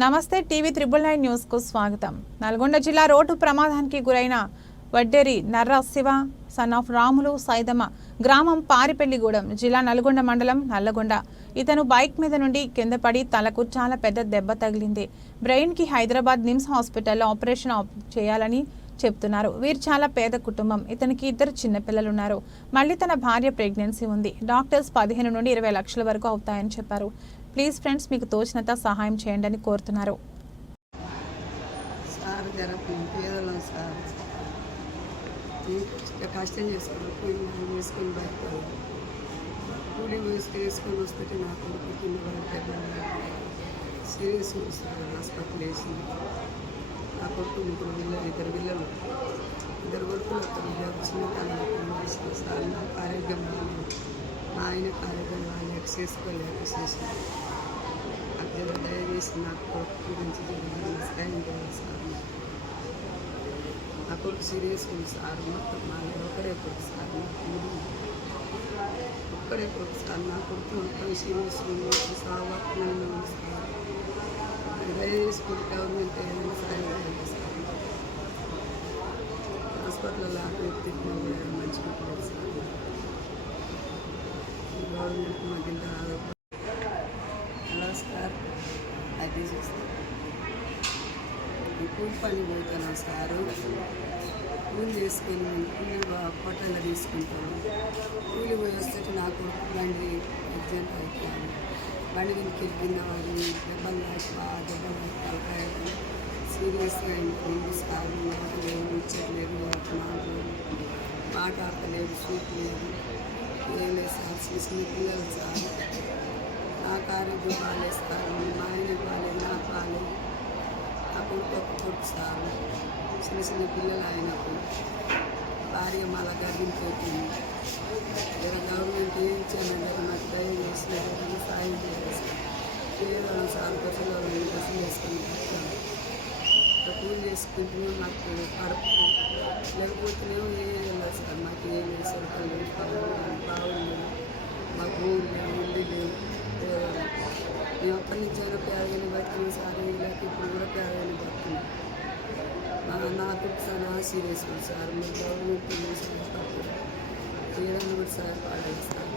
నమస్తే TV triple nine న్యూస్కు స్వాగతం. నల్గొండ జిల్లా రోడ్డు ప్రమాదానికి గురైన వడ్డేరి నర్ర శివ సన్ ఆఫ్ రాములు సైదమ్మ గ్రామం పారిపెల్లిగూడెం జిల్లా నల్గొండ మండలం నల్లగొండ. ఇతను బైక్ మీద నుండి కింద పడి తలకు చాలా పెద్ద దెబ్బ తగిలింది. బ్రెయిన్కి హైదరాబాద్ నిమ్స్ హాస్పిటల్లో ఆపరేషన్ ఆప్ చేయాలని చెప్తున్నారు. వీరు చాలా పేద కుటుంబం. ఇతనికి ఇద్దరు చిన్నపిల్లలున్నారు మళ్ళీ తన భార్య ప్రెగ్నెన్సీ ఉంది. డాక్టర్స్ పదిహేను నుండి ఇరవై లక్షల వరకు అవుతాయని చెప్పారు. ప్లీజ్ ఫ్రెండ్స్ మీకు తోచినంత సహాయం చేయండి అని కోరుతున్నారు కష్టం చేసుకోవాలి కూలి నాలు చేసుకొని బతకాలి. కూలి వేసుకు వేసుకొని వస్తే నా కొడుకు కింద పడితే సీరియస్ ఉంది హాస్పిటల్ వేసింది నా కొడుకు ముగ్గురు పిల్లలు ఇద్దరు పిల్లలు ఇద్దరు కొడుకులు ఒకరు చిన్నతనం వేసింది సార్ నాకు ఆరోగ్యం బాగాలేదు మా ఆయనకు ఆరోగ్యం బాగాలేక చేసుకోలేక చేసింది నాకు జర దయచేసి నాకు కొడుకు గురించి జర సహాయం చేయాలి సార్ నా కొడుకు సీరియస్ ఉంది సార్ మొత్తం మా ఆయన ఒకడే కొడుకు సార్ నా తమ్ముడు ఒక్కడే కొడుకు సార్ నా కొడుకు మొత్తం సీరియస్ ఉంది సావర్తనంగా ఉంది సార్ దయచేసి కొడుకు హాస్పిటల్లో మంచి గవర్నమెంట్ మాకు ఇంత నమస్కారం అది చూస్తాను కూలి పని పోతున్నాం సారు? కూలి చేసుకొని మేము కూలీలు పొట్టలో తీసుకుంటాము కూలి పోయి నాకు బండి ఎగ్జాంట్ అవుతాను బండి కింద కింద వాడి దెబ్బలు నాకు దెబ్బలు తలకాయ తలకాయ సీరియస్గా ఇంటి సార్ మాటలేదు ఇచ్చట్లేదు మాటలేదు మాట ఆపలేదు సూట్ లేదు ఏం లేదు సార్ చిన్న పిల్లలు సార్ నాకు ఆరోగ్యం బాగాలేదు సార్ మా ఆయన బాగాలేదు నాకు బాగాలేదు నా కొడుకు ఒక కొడుకు సార్ చిన్న చిన్న పిల్లలు ఆయనకు భార్య మళ్ళా గర్భించిపోతుంది జర గవర్నమెంట్ ఏం ఇచ్చాను నాకు దయ కూలి చేసుకుంటున్నాం నాకు కడుపు లేకపోతేనేమో ఏం వెళ్ళదు సార్ మాకు ఏం లేదు సరుకులు లేవు బాగుంది మాకు ఊరు లేవు ఇల్లు లేవు కేవలం మేము అప్పటి నుంచి అయినా పేదగానే బతికిన సార్ లేక ఇప్పుడు కూడా పేదగానే బతున్నాం నా నాకు చాలా సీరియస్ ఉంది సార్ మీ గవర్నమెంట్ సహాయపడుతుంది చేయడానికి కూడా సహాయపడాలి సార్